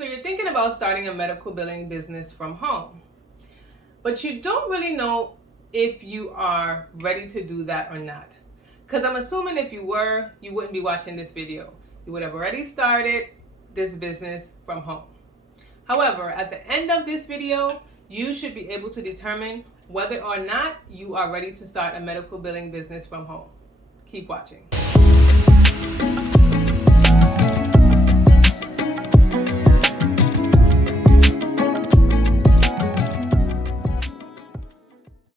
So you're thinking about starting a medical billing business from home, but you don't really know if you are ready to do that or not. Because I'm assuming if you were, you wouldn't be watching this video. You would have already started this business from home. However, at the end of this video, you should be able to determine whether or not you are ready to start a medical billing business from home. Keep watching.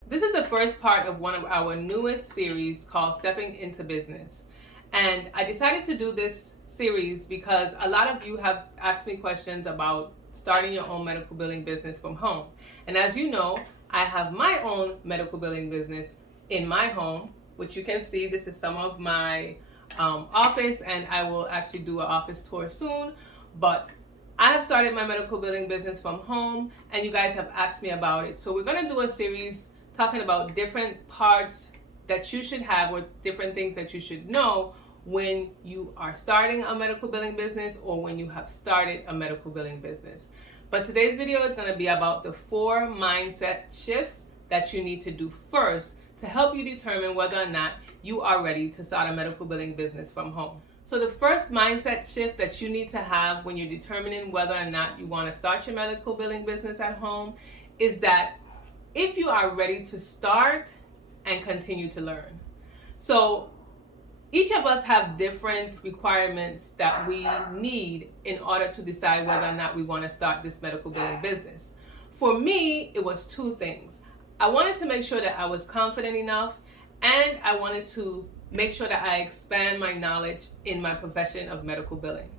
This is the first part of one of our newest series called Stepping into Business. And I decided to do this series because a lot of you have asked me questions about starting your own medical billing business from home. And as you know, I have my own medical billing business in my home, which you can see. This is some of my office, and I will actually do an office tour soon. But I have started my medical billing business from home, and you guys have asked me about it. So we're going to do a series talking about different parts that you should have, or different things that you should know when you are starting a medical billing business or when you have started a medical billing business. But today's video is going to be about the 4 mindset shifts that you need to do first to help you determine whether or not you are ready to start a medical billing business from home. So the first mindset shift that you need to have when you're determining whether or not you want to start your medical billing business at home is that if you are ready to start and continue to learn. So each of us have different requirements that we need in order to decide whether or not we want to start this medical billing business. For me, it was 2 things. I wanted to make sure that I was confident enough, and I wanted to make sure that I expand my knowledge in my profession of medical billing.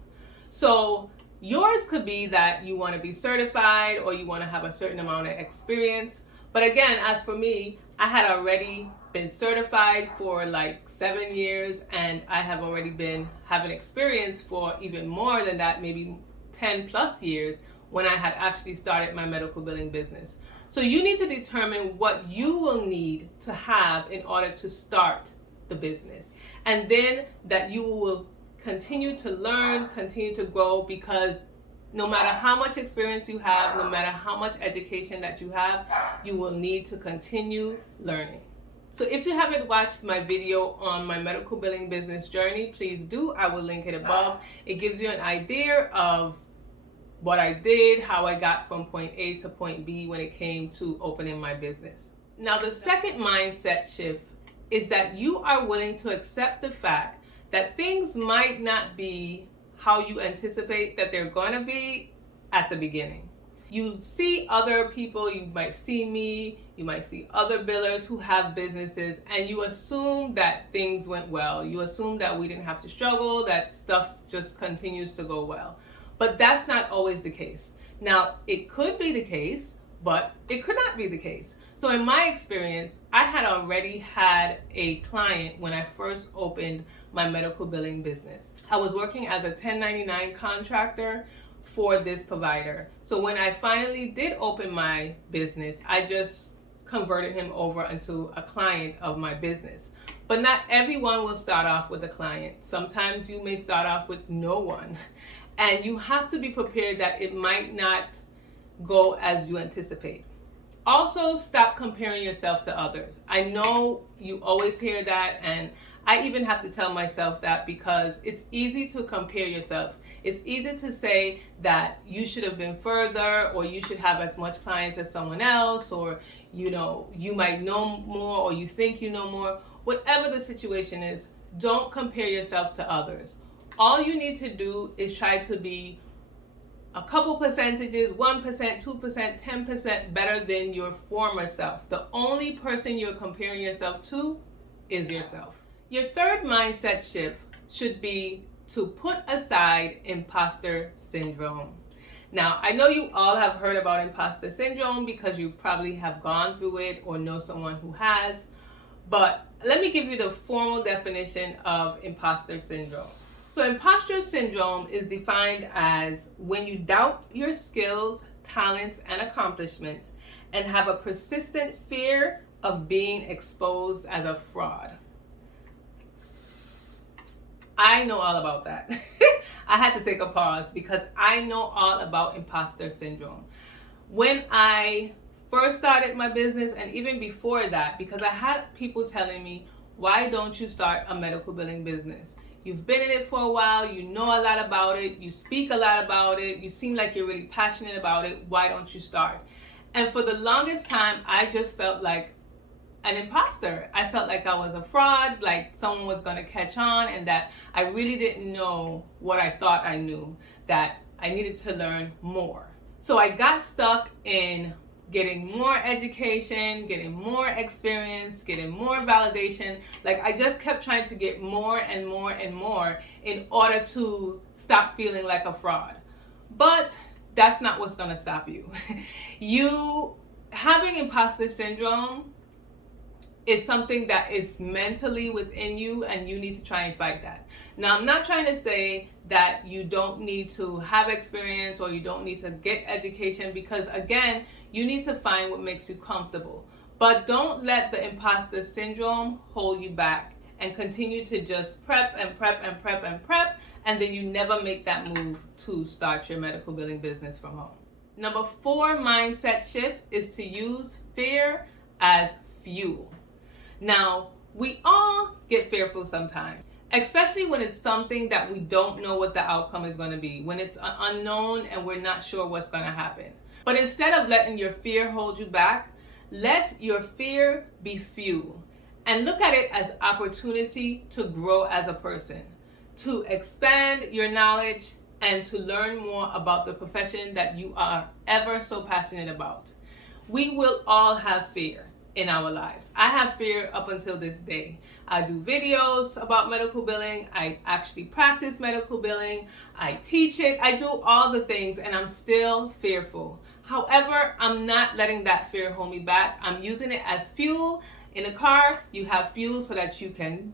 So yours could be that you want to be certified or you want to have a certain amount of experience. But again, as for me, I had already been certified for like 7 years, and I have already been having experience for even more than that, maybe 10 plus years, when I had actually started my medical billing business. So you need to determine what you will need to have in order to start the business, and then that you will continue to learn, continue to grow, because no matter how much experience you have, no matter how much education that you have, you will need to continue learning. So if you haven't watched my video on my medical billing business journey, please do. I will link it above. It gives you an idea of what I did, how I got from point A to point B when it came to opening my business. Now, the second mindset shift is that you are willing to accept the fact that things might not be how you anticipate that they're going to be at the beginning. You see other people, you might see me, you might see other billers who have businesses, and you assume that things went well. You assume that we didn't have to struggle, that stuff just continues to go well. But that's not always the case. Now, it could be the case, but it could not be the case. So in my experience, I had already had a client when I first opened my medical billing business. I was working as a 1099 contractor for this provider. So when I finally did open my business, I just converted him over into a client of my business. But not everyone will start off with a client. Sometimes you may start off with no one. And you have to be prepared that it might not go as you anticipate. Also, stop comparing yourself to others. I know you always hear that, and I even have to tell myself that, because it's easy to compare yourself. It's easy to say that you should have been further, or you should have as much clients as someone else, or you might know more, or you think you know more. Whatever the situation is, don't compare yourself to others. All you need to do is try to be a couple percentages, 1%, 2%, 10% better than your former self. The only person you're comparing yourself to is yourself. Your third mindset shift should be to put aside imposter syndrome. Now, I know you all have heard about imposter syndrome because you probably have gone through it or know someone who has, but let me give you the formal definition of imposter syndrome. So imposter syndrome is defined as when you doubt your skills, talents, and accomplishments and have a persistent fear of being exposed as a fraud. I know all about that. I had to take a pause because I know all about imposter syndrome. When I first started my business, and even before that, because I had people telling me, why don't you start a medical billing business? You've been in it for a while, you know a lot about it, you speak a lot about it, you seem like you're really passionate about it, why don't you start? And for the longest time, I just felt like an imposter. I felt like I was a fraud, like someone was going to catch on, and that I really didn't know what I thought I knew, that I needed to learn more. So I got stuck in getting more education, getting more experience, getting more validation. Like I just kept trying to get more and more and more in order to stop feeling like a fraud. But that's not what's going to stop you. You having imposter syndrome is something that is mentally within you, and you need to try and fight that. Now, I'm not trying to say that you don't need to have experience or you don't need to get education, because again, you need to find what makes you comfortable. But don't let the imposter syndrome hold you back and continue to just prep and prep and prep and prep, and then you never make that move to start your medical billing business from home. Number 4 mindset shift is to use fear as fuel. Now, we all get fearful sometimes, especially when it's something that we don't know what the outcome is going to be, when it's unknown and we're not sure what's going to happen. But instead of letting your fear hold you back, let your fear be fuel and look at it as opportunity to grow as a person, to expand your knowledge and to learn more about the profession that you are ever so passionate about. We will all have fear in our lives. I have fear up until this day. I do videos about medical billing. I actually practice medical billing. I teach it. I do all the things, and I'm still fearful. However, I'm not letting that fear hold me back. I'm using it as fuel. In a car, you have fuel so that you can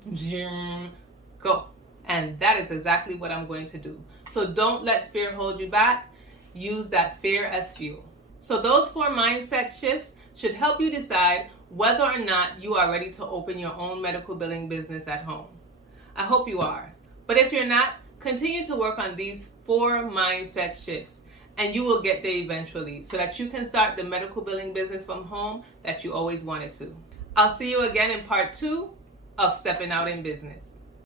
go. And that is exactly what I'm going to do. So don't let fear hold you back. Use that fear as fuel. So those 4 mindset shifts should help you decide whether or not you are ready to open your own medical billing business at home. I hope you are. But if you're not, continue to work on these 4 mindset shifts and you will get there eventually so that you can start the medical billing business from home that you always wanted to. I'll see you again in part 2 of Stepping Out in Business.